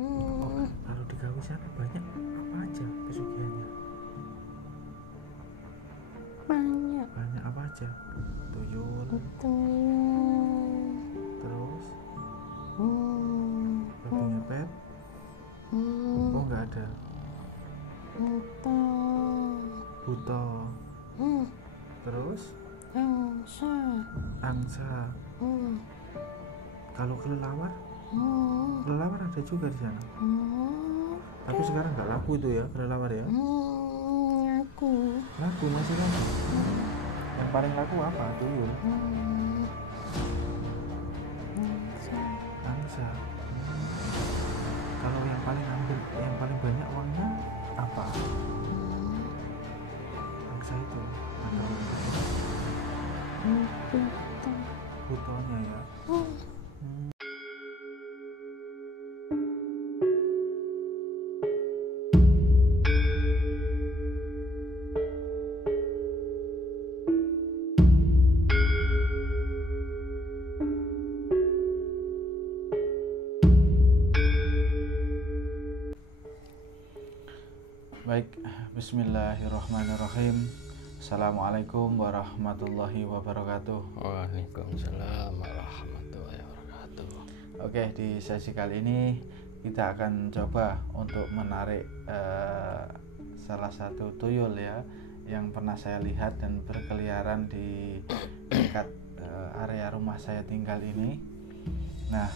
Oh, kalau di Gawi sana banyak apa aja pesugihannya? Banyak apa aja? Tuyul. Terus babi ngepet. Oh, nggak ada. Buto. Terus angsa. Kalau kelelawar ada juga di sana. Tapi sekarang nggak laku itu ya, kelelawar ya. Laku masih laku. Yang paling laku apa? Tuyul. Angsa. Kalau yang paling banyak uangnya apa? Angsa itu atau butonya ya. Baik, bismillahirrahmanirrahim. Assalamualaikum warahmatullahi wabarakatuh. Waalaikumsalam warahmatullahi wabarakatuh. Oke, di sesi kali ini kita akan coba untuk menarik salah satu tuyul ya yang pernah saya lihat dan berkeliaran di dekat area rumah saya tinggal ini. Nah,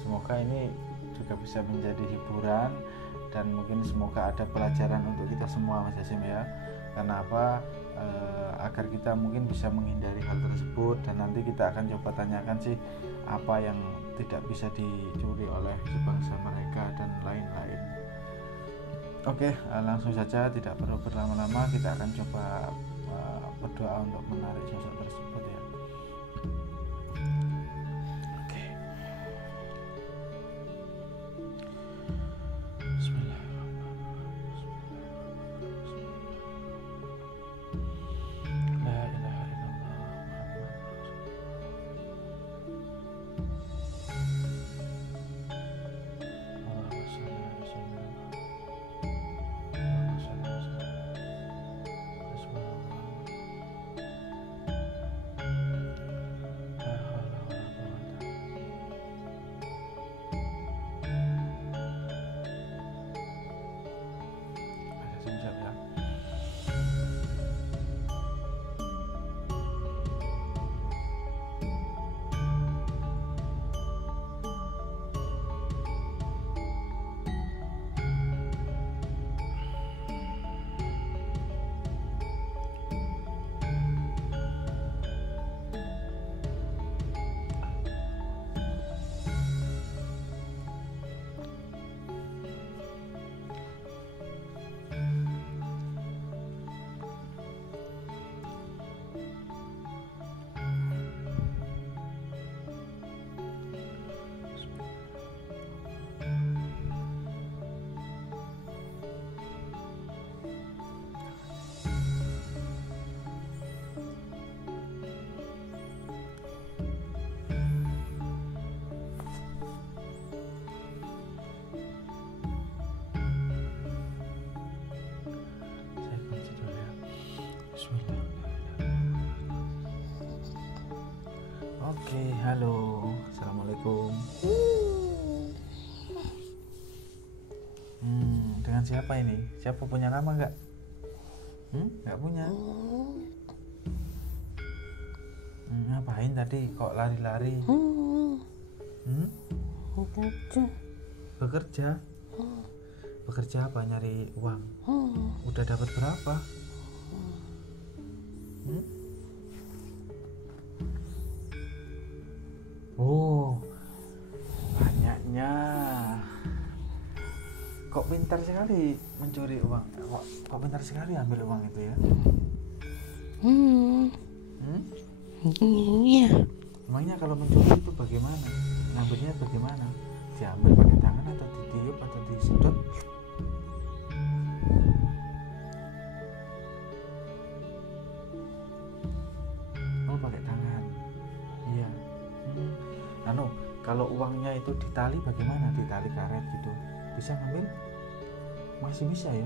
semoga ini juga bisa menjadi hiburan dan mungkin semoga ada pelajaran untuk kita semua, Mas Hasim ya. Karena apa? Agar kita mungkin bisa menghindari hal tersebut, dan nanti kita akan coba tanyakan sih apa yang tidak bisa dicuri oleh sebangsa mereka dan lain-lain. Oke, langsung saja, tidak perlu berlama-lama, kita akan coba berdoa untuk menarik sosok tersebut ya. Oke. Oke, halo, assalamualaikum. Dengan siapa ini? Siapa punya nama nggak? Nggak punya. Ngapain tadi kok lari-lari? Bekerja? Bekerja apa? Nyari uang? Udah dapat berapa? Oh, banyaknya. Kok pintar sekali mencuri uang? Kok pintar sekali ambil uang itu ya? Iya. Emangnya kalau mencuri itu bagaimana? Ngambilnya bagaimana? Diambil pakai tangan atau ditiup atau disedot? Oh, pakai tangan. Iya. Kalau uangnya itu ditali bagaimana, ditali karet gitu, bisa ngambil? Masih bisa ya.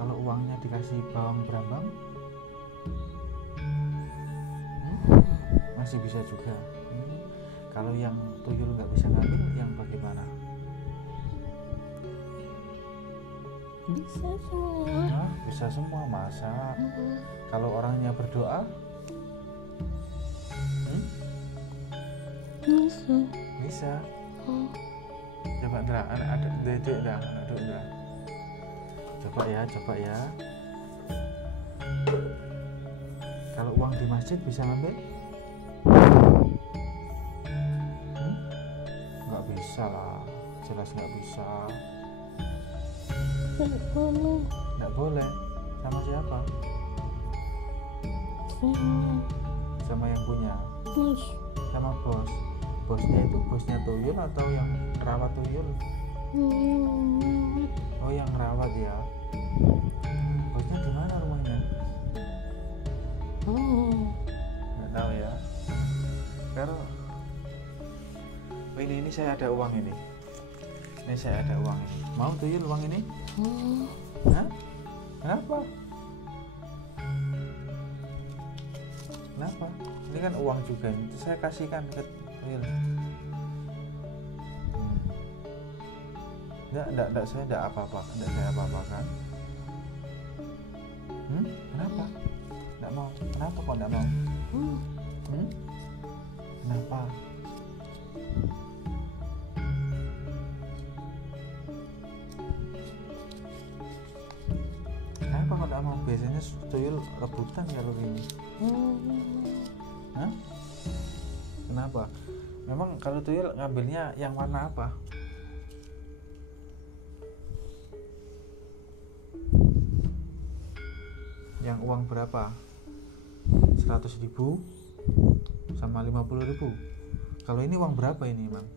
Kalau uangnya dikasih bawang berambang, masih bisa juga. Kalau yang tuyul nggak bisa ngambil, yang bagaimana? Bisa semua. Nah, bisa semua, masa? Kalau orangnya berdoa, bisa. Coba Ndra, ada dedek dah, anak Ndra. Coba ya. Kalau uang di masjid bisa ngambil? Nggak bisa lah, jelas nggak bisa. Nggak boleh. Sama siapa? Sama yang punya. Sama bos. Bosnya itu bosnya tuyul atau yang rawat tuyul? Oh, yang rawat ya. Bosnya di mana rumahnya? Nggak tahu ya. Kalau ini saya ada uang ini. Ini saya ada uang ini. Mau tuyul uang ini? Hah? Kenapa? Kenapa? Ini kan uang juga. Itu saya kasihkan ke tuyul. Enggak, saya enggak apa-apa. Enggak saya apa-apa kan? Kenapa? Enggak mau. Kenapa kok enggak mau? Kenapa? Kenapa kok enggak mau? Biasanya tuyul rebutan kalau ini. Hah? Kenapa? Memang kalau tuyul ngambilnya yang warna apa? Yang uang berapa? 100.000 sama 50.000. Kalau ini uang berapa ini, Mang?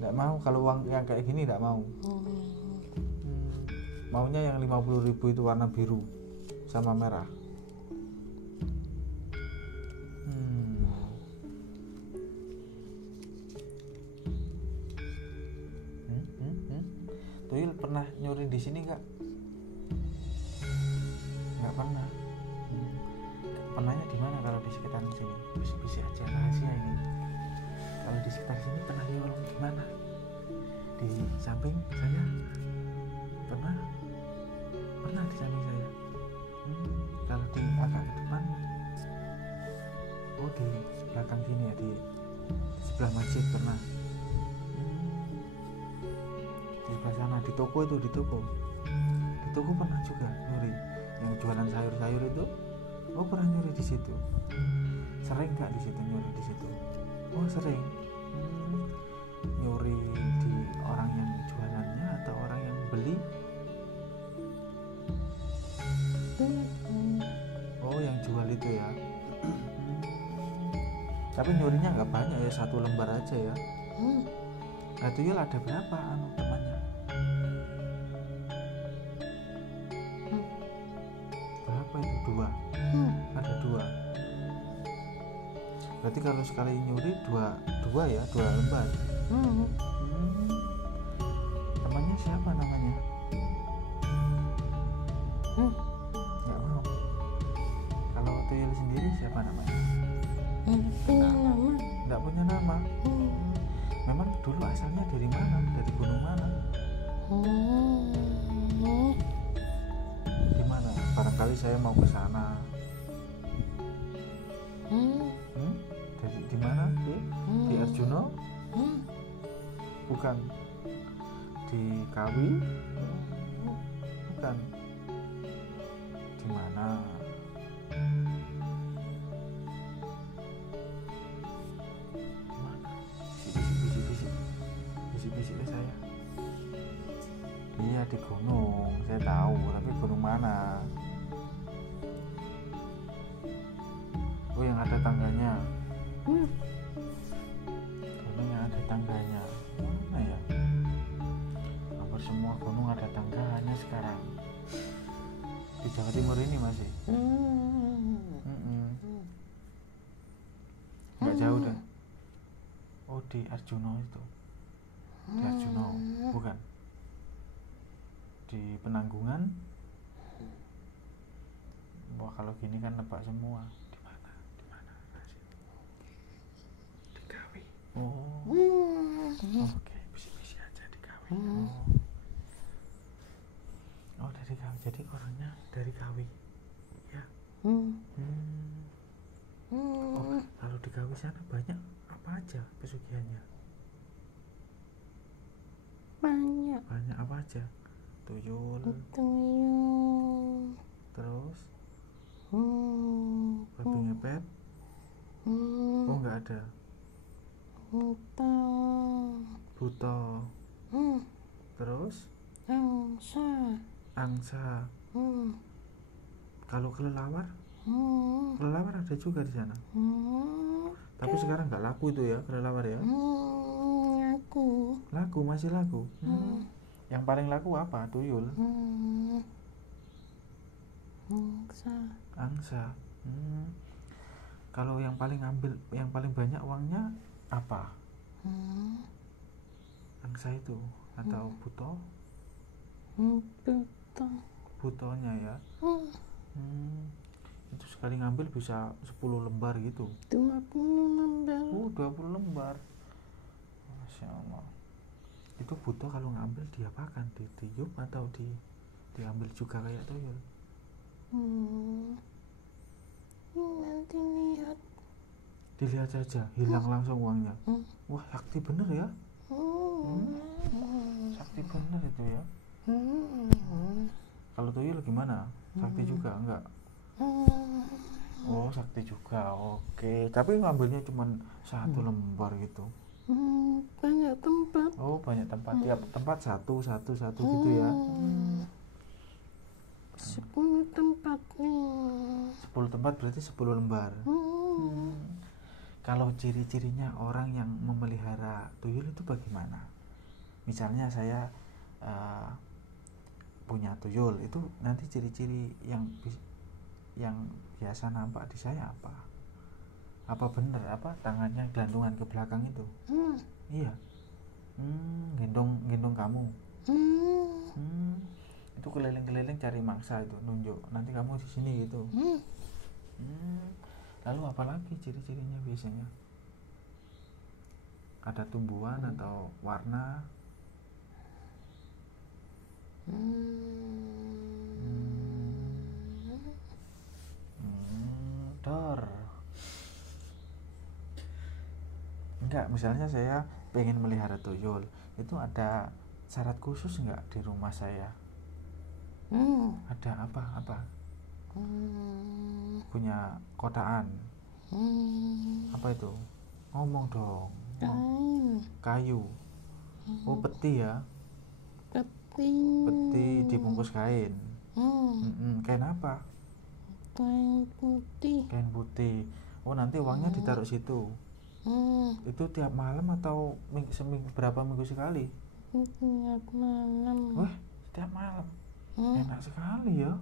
Nggak mau. Kalau uang yang kayak gini nggak mau. Maunya yang 50.000 itu warna biru sama merah. Tuyul pernah nyuri di sini nggak? Nggak pernah. Pernahnya di mana kalau di sekitar sini? Bisik-bisik aja, rahasia ini. Kalau di sekitar sini pernah nyuri di mana? Di samping saya? Pernah di samping saya. Kalau di agak ke depan? Oh, di belakang sini ya, di sebelah masjid pernah. Di sebelah sana, di toko itu, di toko pernah juga nyuri. Yang jualan sayur-sayur itu, oh pernah nyuri di situ. Sering nggak di situ nyuri di situ? Oh sering. Nyuri di orang yang jualannya atau orang yang beli? Oh, yang jual itu ya. Tapi nyurinya nggak banyak ya, 1 lembar aja ya. Nah, tuyul ada berapa temannya? Berapa itu? 2. Ada 2. Berarti kalau sekali nyuri 2 ya, 2 lembar. Temannya siapa namanya? Nggak mau. Kalau tuyul sendiri siapa namanya? Nggak punya nama. Memang dulu asalnya dari mana? Dari gunung mana? Di mana? Barangkali saya mau ke sana. Dari di mana? Di Arjuno? Bukan. Di Kawi? Bukan. Di mana? Bisik-bisik ke saya. Iya, di gunung, saya tahu, tapi gunung mana? Oh, yang ada tangganya. Gunung yang ada tangganya. Mana ya? Hampir semua gunung ada tangganya sekarang. Di Jawa Timur ini masih. Nggak jauh dah. Oh, di Arjuno itu. Di Arjuno, bukan? Di Penanggungan. Wah, kalau gini kan nebak semua. Di mana? Di mana? Di Kawi. Oh. Oke, bisi-bisi aja di Kawi. Oh, dari Kawi. Jadi orangnya dari Kawi. Ya. Oh, kalau di Kawi sana banyak apa aja pesugihannya? Banyak. Banyak apa aja? Tuyul. Terus babi ngepet. Oh, nggak ada. Buto. Terus angsa. Kalau kelelawar? Kelelawar ada juga di sana. Tapi sekarang nggak laku itu ya, kelelawar ya. Laku, masih laku. Yang paling laku apa? Tuyul. Angsa. Kalau yang paling banyak uangnya apa? Angsa itu atau buto? Butonya ya. Itu sekali ngambil bisa 10 lembar gitu. 20 lembar. 20 lembar. Masya Allah. Itu buto kalau ngambil diapakan? Ditiup atau diambil juga kayak tuyul? Nanti lihat. Dilihat saja, hilang langsung uangnya. Wah, sakti bener ya. Sakti bener itu ya. Kalau tuyul gimana? Sakti juga enggak? Oh, sakti juga. Oke, tapi ngambilnya cuma 1 lembar gitu. Banyak tempat. Oh, banyak tempat. Tiap tempat satu gitu ya. 10 tempat nih. 10 tempat berarti 10 lembar. Kalau ciri-cirinya orang yang memelihara tuyul itu bagaimana? Misalnya saya punya tuyul, itu nanti ciri-ciri yang biasa nampak di saya apa? Apa bener tangannya gelantungan ke belakang itu? Iya. Gendong kamu. Itu keliling-keliling cari mangsa itu, nunjuk nanti kamu di sini gitu. Lalu apalagi ciri-cirinya biasanya? Ada tumbuhan atau warna? Dor. Enggak, misalnya saya pengen melihara tuyul, itu ada syarat khusus enggak di rumah saya? Ada apa? Punya kotaan. Apa itu? Ngomong dong. Kayu. Oh, peti ya. Peti dibungkus kain. Kain apa? Kain putih. Kain putih. Oh, nanti uangnya ditaruh situ. Itu tiap malam atau berapa minggu sekali? Tiap malam. Wah, setiap malam. Enak sekali ya.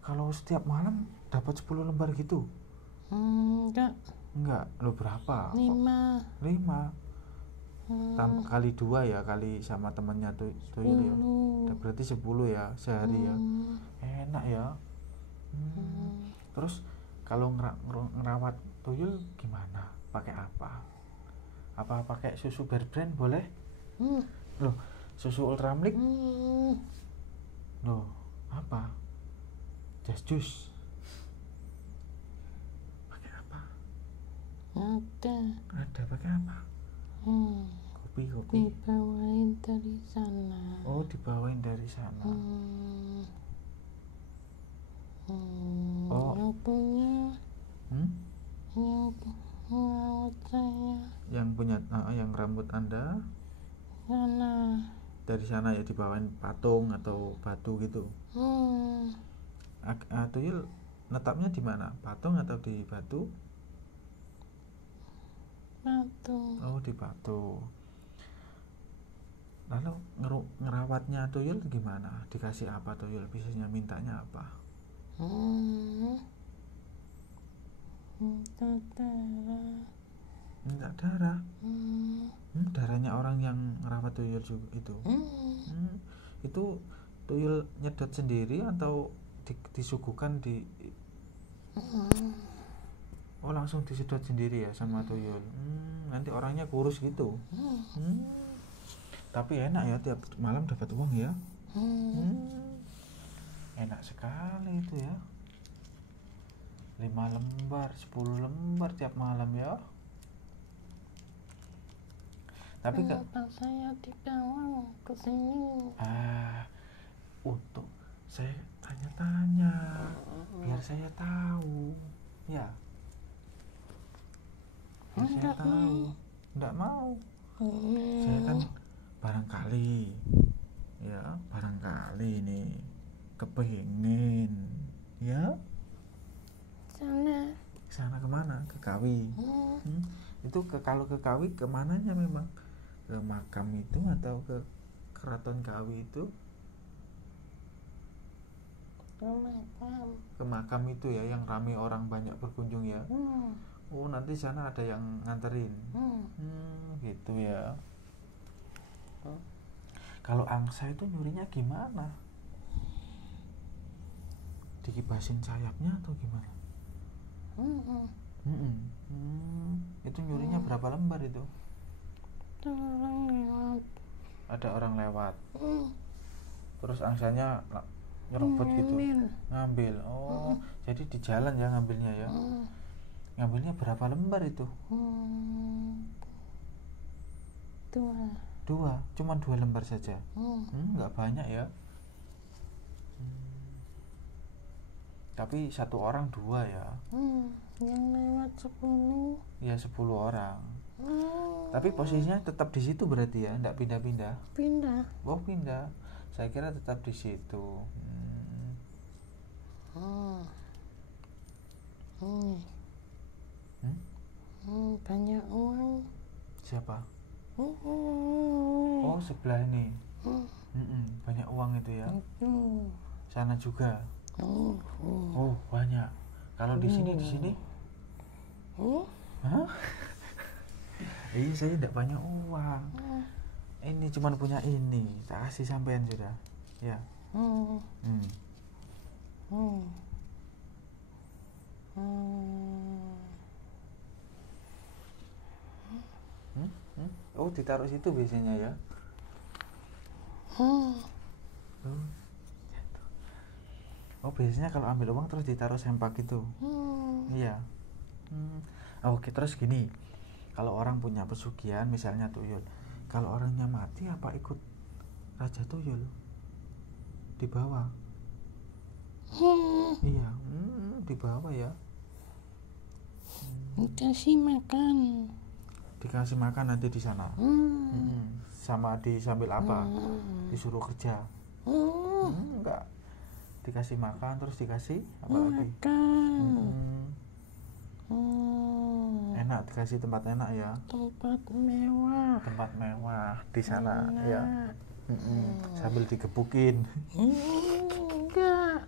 Kalau setiap malam dapat 10 lembar gitu? Enggak. Lo berapa? 5 kali 2 ya, kali sama temannya tuyul ya. Berarti 10 ya sehari ya. Enak ya. Terus kalau ngerawat tuyul gimana? Pakai apa? Apa pakai susu Bear Brand boleh? Loh, susu Ultramilk? Loh, apa? Just juice. Pakai apa? Ada pakai apa? Kopi. Dibawain dari sana. Oh, dibawain dari sana. Oh, yang punya yang merawat saya. Yang punya yang rambut Anda Sana. dari sana ya, dibawain patung atau batu gitu. Tuyul netapnya di mana? Patung atau di batu? Batu. Oh, di batu. Lalu ngerawatnya tuyul gimana? Dikasih apa tuyul? Biasanya mintanya apa? Minta darah. Darahnya orang yang ngerawat tuyul juga itu. Itu tuyul nyedot sendiri atau disuguhkan di Oh, langsung disedot sendiri ya sama tuyul. Nanti orangnya kurus gitu. Tapi enak ya, tiap malam dapat uang ya. Enak sekali itu ya. 5 lembar, 10 lembar tiap malam ya. Tapi kenapa saya dibawa ke sini? Untuk saya tanya-tanya biar saya tahu ya. Biar saya tahu. Enggak mau. Saya kan barangkali nih kepengin ya. Sana kemana? Ke Kawi. Itu kalau ke Kawi kemananya memang? Ke makam itu atau ke keraton Kawi itu? Ke makam itu ya, yang ramai orang banyak berkunjung ya. Oh, nanti sana ada yang nganterin. Gitu ya. Kalau angsa itu nyurinya gimana? Dikibasin sayapnya atau gimana? Itu nyurinya berapa lembar itu? Ada orang lewat. Terus angsanya nyerobot gitu. Ngambil. Oh, jadi di jalan ya ngambilnya ya. Ngambilnya berapa lembar itu? 2. Cuman 2 lembar saja. Nggak banyak ya. Tapi satu orang 2 ya. Yang lewat 10. Ya 10 orang. Tapi posisinya tetap di situ berarti ya, nggak pindah-pindah. Pindah. Oh, pindah. Saya kira tetap di situ. Banyak uang. Siapa? Oh, sebelah ini. Banyak uang itu ya. Sana juga. Oh, banyak. Kalau di sini Hah? Iya, saya tidak banyak uang. Ini cuma punya ini. Tak kasih sampean sudah. Ya. Oh, ditaruh situ biasanya ya. Oh, biasanya kalau ambil uang terus ditaruh sempak gitu. Iya. Oke, terus gini. Kalau orang punya pesugihan misalnya tuyul, kalau orangnya mati apa ikut Raja Tuyul dibawa? Iya, dibawa ya. Dikasih makan. Dikasih makan nanti di sana. Sama sambil apa? Disuruh kerja. Enggak. Dikasih makan terus dikasih apa lagi? Enak, dikasih tempat enak ya. Tempat mewah Di sana ya. Sambil digebukin.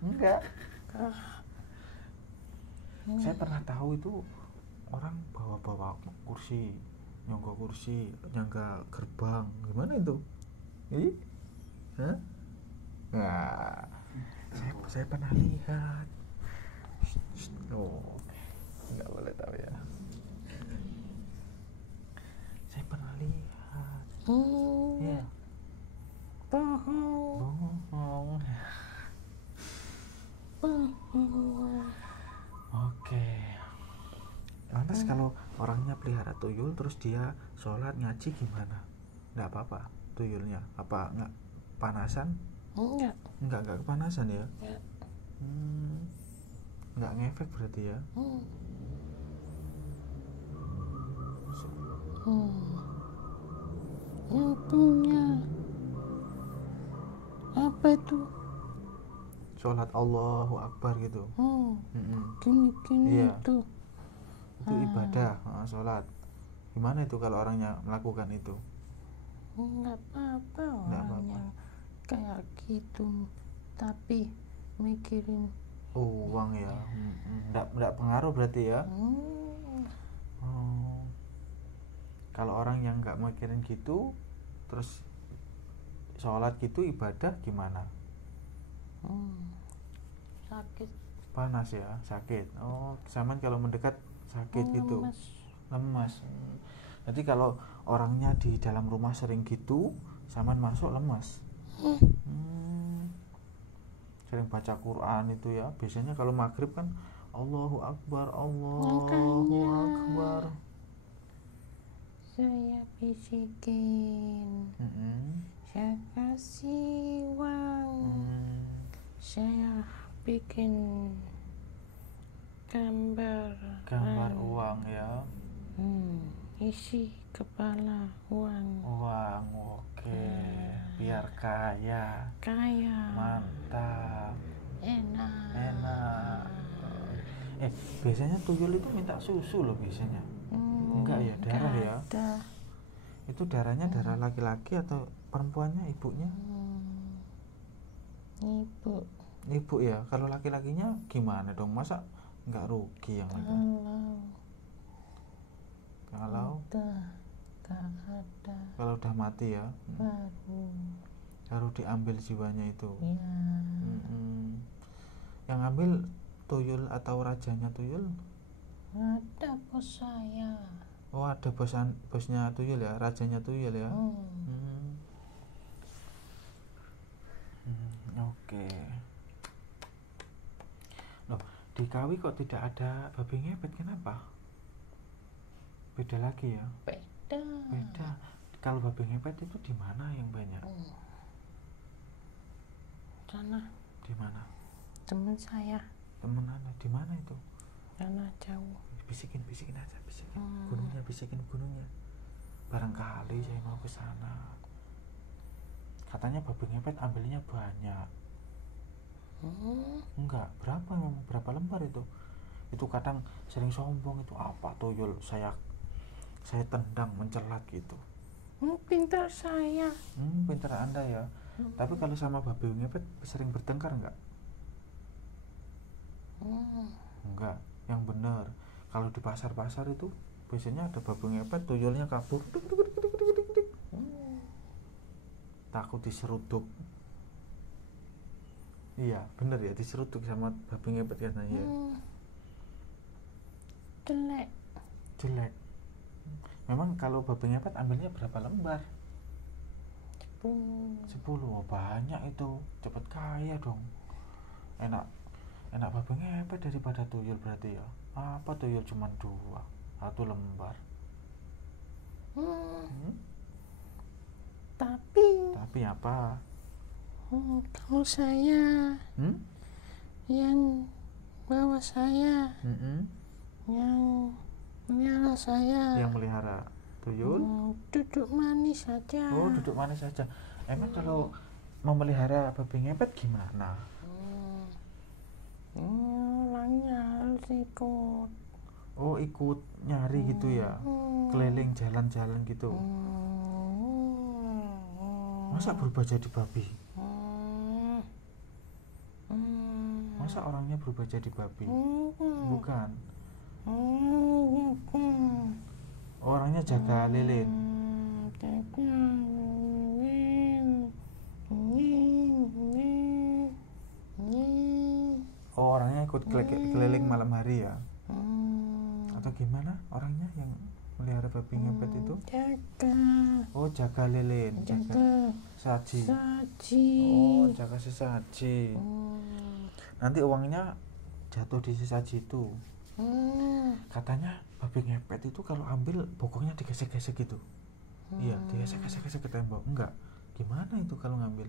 Enggak. Saya pernah tahu itu orang bawa kursi, nyangga gerbang. Gimana itu? Hah? Nah, saya pernah lihat. Oh, nggak boleh tahu ya. Saya pernah lihat. Ya. Bohong. Oke. Lantas kalau orangnya pelihara tuyul terus dia sholat ngaji gimana? Nggak apa-apa tuyulnya? Apa nggak panasan? Enggak kepanasan ya? Nggak ngefek berarti ya? Yang punya apa itu? Sholat Allahu Akbar gitu. Gini Iya. itu Itu ibadah, sholat. Gimana itu kalau orangnya melakukan itu? Nggak apa-apa Nggak orang apa-apa. yang kayak gitu, tapi mikirin Uang ya. Nggak pengaruh berarti ya. Oh. Kalau orang yang nggak mikirin gitu, terus sholat gitu, ibadah gimana? sakit, Panas ya, sakit. Oh, zaman kalau mendekat sakit gitu, lemas. Jadi kalau orangnya di dalam rumah sering gitu, zaman masuk lemas. Sering baca Quran itu ya. Biasanya kalau maghrib kan Allahu Akbar, Allahu Akbar. Saya bisikin, saya kasih uang, saya bikin gambar uang ya. Isi kepala uang, Oke, biar kaya, mantap, enak. Biasanya tuyul itu minta susu loh biasanya. Enggak ya, darah ya. Itu darahnya darah laki-laki atau perempuannya, ibunya? Ibu ya. Kalau laki-lakinya gimana dong? Masa nggak rugi yang itu? Kalau udah mati ya, baru diambil jiwanya itu. Yang ambil tuyul atau rajanya tuyul? Ada bos saya. Oh, ada bosnya tuyul ya, rajanya tuyul ya. Oke. Loh, di Kawi kok tidak ada babi ngepet, kenapa? Beda lagi ya? Beda. Kalau babi ngepet itu di mana yang banyak? Sana. Di mana? Teman saya. Teman Anda di mana itu? Sana jauh. Bisikin aja, bisikin. Gunungnya. Barangkali saya mau ke sana. Katanya babi ngepet ambilnya banyak. Enggak, berapa lembar itu? Itu kadang sering sombong itu, apa tuyul saya tendang mencelat gitu. Pintar saya. Pintar Anda ya. Tapi kalau sama babi ngepet sering bertengkar enggak? Enggak, yang benar. Kalau di pasar-pasar itu biasanya ada babi ngepet, tuyulnya kabur. Takut diseruduk. Iya, bener ya, diseruduk sama babi ngepet katanya ya. Jelek. Memang kalau babi ngepet ambilnya berapa lembar? 10. Oh, banyak itu. Cepet kaya dong. Enak babi ngepet daripada tuyul berarti ya. Apa tuyul cuma 2, 1 lembar. Tapi apa? Kalau saya yang bawa saya, yang melihara saya, tuyul duduk manis saja. Oh, duduk manis saja. Emang kalau memelihara babi ngepet gimana? Orangnya harus ikut. Oh, ikut nyari gitu ya, keliling jalan-jalan gitu. Masa berubah jadi babi? Masa orangnya berubah jadi babi? Bukan. Orangnya jaga lilin. Oh, orangnya ikut keliling malam hari ya? Atau gimana orangnya yang melihara babi ngepet itu? Oh, jaga lilin, jaga saji. Oh, jaga sesaji. Nanti uangnya jatuh di sesaji itu. Katanya babi ngepet itu kalau ambil bokongnya digesek-gesek gitu. Iya, digesek-gesek ke tembok. Enggak. Gimana itu kalau ngambil?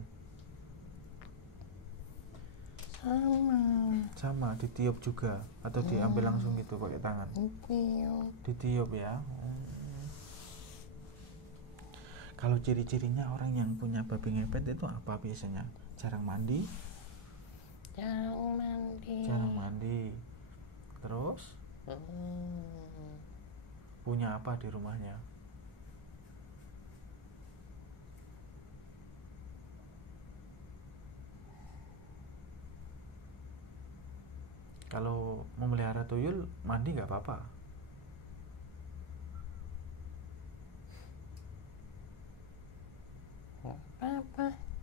Sama, ditiup juga atau diambil langsung gitu pakai tangan? Ditiup ya. Kalau ciri-cirinya orang yang punya babi ngepet itu apa biasanya? Jarang mandi. Terus punya apa di rumahnya? Kalau memelihara tuyul mandi nggak apa-apa?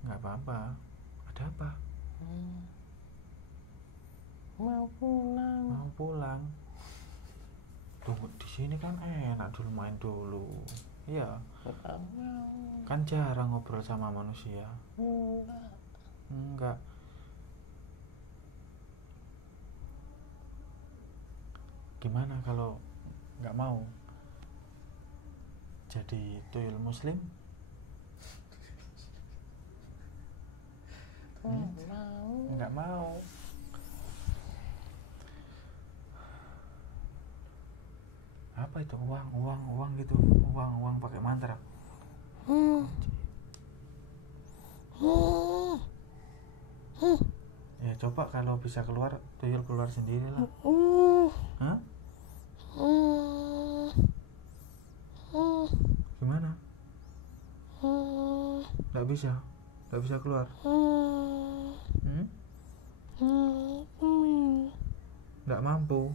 Nggak apa-apa. Ada apa? Mau pulang. Tunggu di sini kan enak dulu, main dulu. Iya. Kan jarang ngobrol sama manusia. Enggak. Gimana kalau nggak mau jadi tuyul muslim? Nggak mau. Apa itu uang gitu, uang pakai mantra? Ya coba kalau bisa keluar, tuyul keluar sendiri lah. Hah? Gimana? Nggak bisa keluar. Nggak mampu.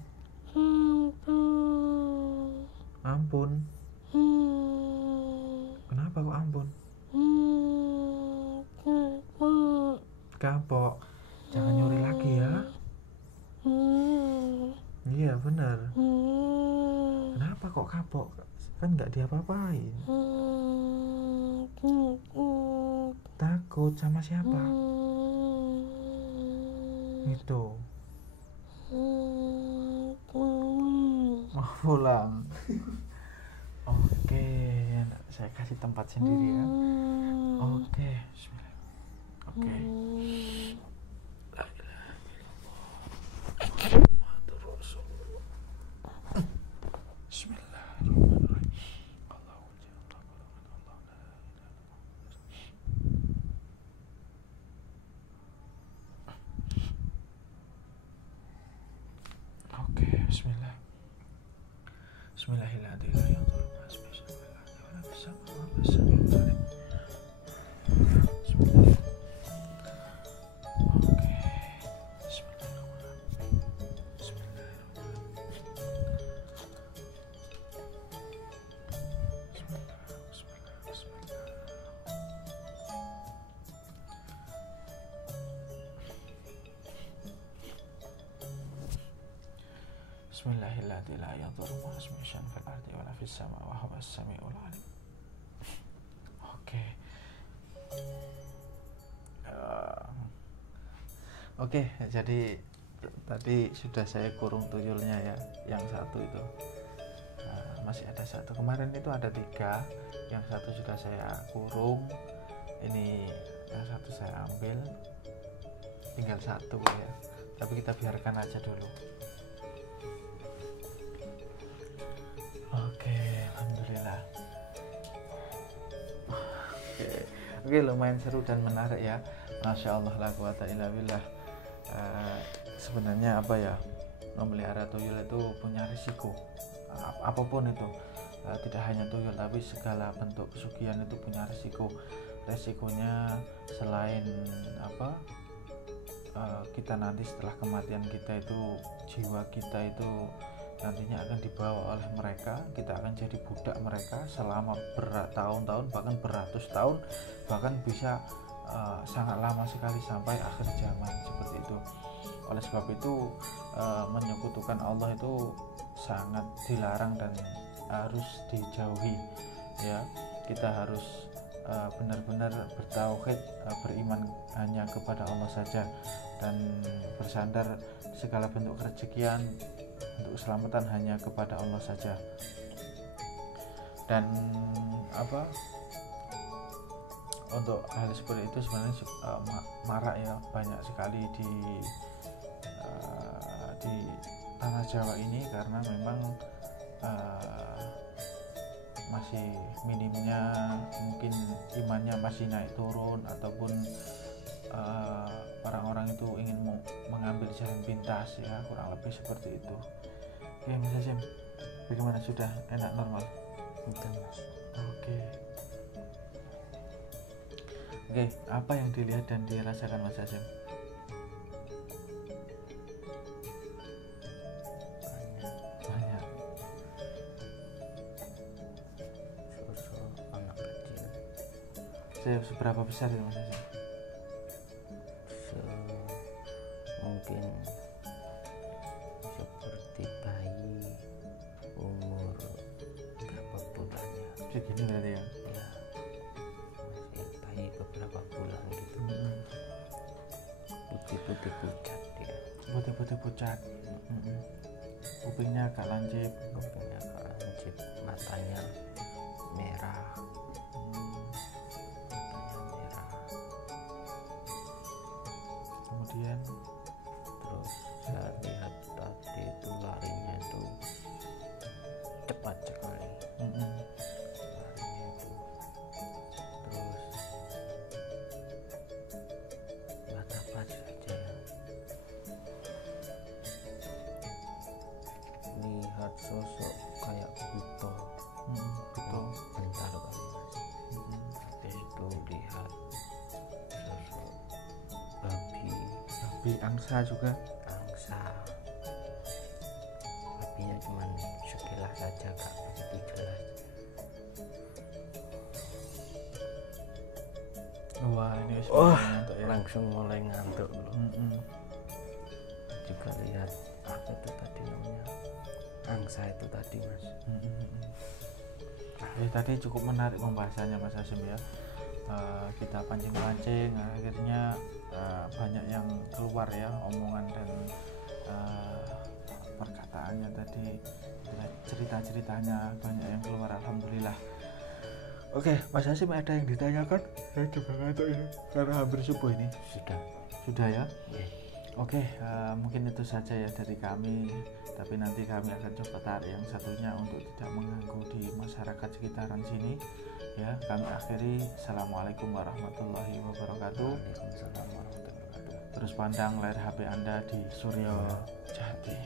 Ampun. Kenapa kok ampun? Kapok. Jangan nyuri lagi ya. Iya benar. Kenapa kok kapok? Kan nggak diapa-apain. Takut sama siapa? Itu. Mau pulang. Oke, saya kasih tempat sendiri ya. Oke, bismillah. Oke. Bismillah. Bismillahirrahmanirrahim. Oke, jadi tadi sudah saya kurung tuyulnya ya, yang satu itu. Masih ada satu, kemarin itu ada 3, yang satu sudah saya kurung, ini yang satu saya ambil, tinggal 1 ya, tapi kita biarkan aja dulu. Oke, alhamdulillah. Oke, lumayan seru dan menarik ya. Masya Allah, la quwata illa billah. Sebenarnya apa ya, memelihara tuyul itu punya risiko, apapun itu, tidak hanya tuyul tapi segala bentuk pesugihan itu punya risiko. Resikonya selain apa, kita nanti setelah kematian kita itu, jiwa kita itu nantinya akan dibawa oleh mereka, kita akan jadi budak mereka selama bertahun-tahun, bahkan beratus tahun, bahkan bisa sangat lama sekali sampai akhir zaman seperti itu. Oleh sebab itu menyekutukan Allah itu sangat dilarang dan harus dijauhi ya. Kita harus benar-benar bertauhid, beriman hanya kepada Allah saja, dan bersandar segala bentuk kerezekian untuk keselamatan hanya kepada Allah saja. Dan apa, untuk hal seperti itu sebenarnya marak ya, banyak sekali di tanah Jawa ini, karena memang masih minimnya, mungkin imannya masih naik turun, ataupun orang-orang itu ingin mengambil jalan pintas ya, kurang lebih seperti itu. Oke, Mas Hasyim, bagaimana, sudah enak, normal? Udah, Mas. Oke, apa yang dilihat dan dirasakan Mas Hasyim? Seberapa besar ya Mas Hasim? Mungkin seperti bayi umur berapa bulannya Segini berarti ya? ya, masih bayi beberapa bulan gitu. Putih-putih pucat dia, Putih-putih pucat. Kupingnya agak lancip. kupingnya agak lancip, matanya merah. Kemudian Terus saya lihat tadi itu larinya itu cepat sekali, larinya itu. Terus nggak dapat saja ya, lihat sosok kayak buto. betul. Bentar kali mas. Habis itu lihat sosok babi Angsa juga. angsa. Babinya cuman sekilas saja, gak begitu jelas. Wah, ini ngantuk ya. Langsung mulai ngantuk loh. Mm-mm. Juga lihat apa itu tadi namanya, angsa itu tadi mas. Tadi cukup menarik pembahasannya Mas Hasim ya. Kita pancing-pancing, akhirnya banyak yang keluar ya, omongan dan perkataannya tadi, cerita-ceritanya banyak yang keluar, alhamdulillah. Oke, Mas Hasim ada yang ditanyakan? Saya juga ngantuk ini karena hampir subuh ini. Sudah ya? Yeah. Oke, mungkin itu saja ya dari kami. Tapi nanti kami akan coba tarik yang satunya untuk tidak mengganggu di masyarakat sekitaran sini. Ya, kami akhiri. Assalamualaikum warahmatullahi wabarakatuh. Waalaikumsalam warahmatullahi wabarakatuh. Terus pandang layar HP Anda di Suryo Jati.